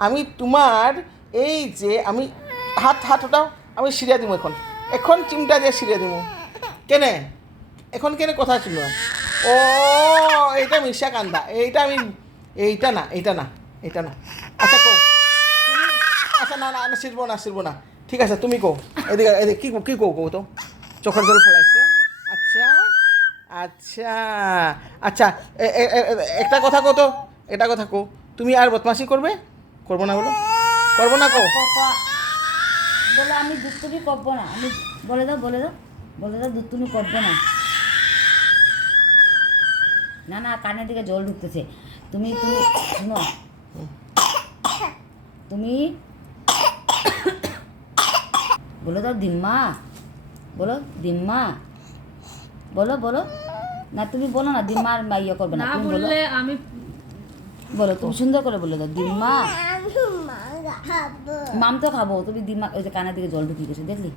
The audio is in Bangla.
আমি তোমার এই যে আমি হাত ওটাও আমি সিরিয়া দিব এখন চিমটা দিয়ে সিরিয়া দিব কেনে এখন কেনে কথা ছিল ও এইটা মিশা কান্দা এইটা না আচ্ছা কো তুমি আচ্ছা না শিরব না ঠিক আছে তুমি কো এদিকে কি কো তো চোখের জল ফেলাইছো আচ্ছা আচ্ছা আচ্ছা একটা কথা কো তো এটা কথা কো তুমি আর বদমাশি করবো না বলো করবো না কো বলে আমি দুষ্টুমি করবো না আমি বলে দাও দুষ্টুমি করবো না না কানের দিকে জল ঢুকতেছে তুমি শুনো তুমি বলে দাও দিম্মা বলো না তুমি বলো না দিম্মা আর ইয়ে করবে না তুমি বলো আমি বলো তুমি সুন্দর করে বলে দাও দিম্মা মাম তো খাবো তুমি দিম্মা ওই যে কানের দিকে জল ঢুকিয়ে গেছে দেখলি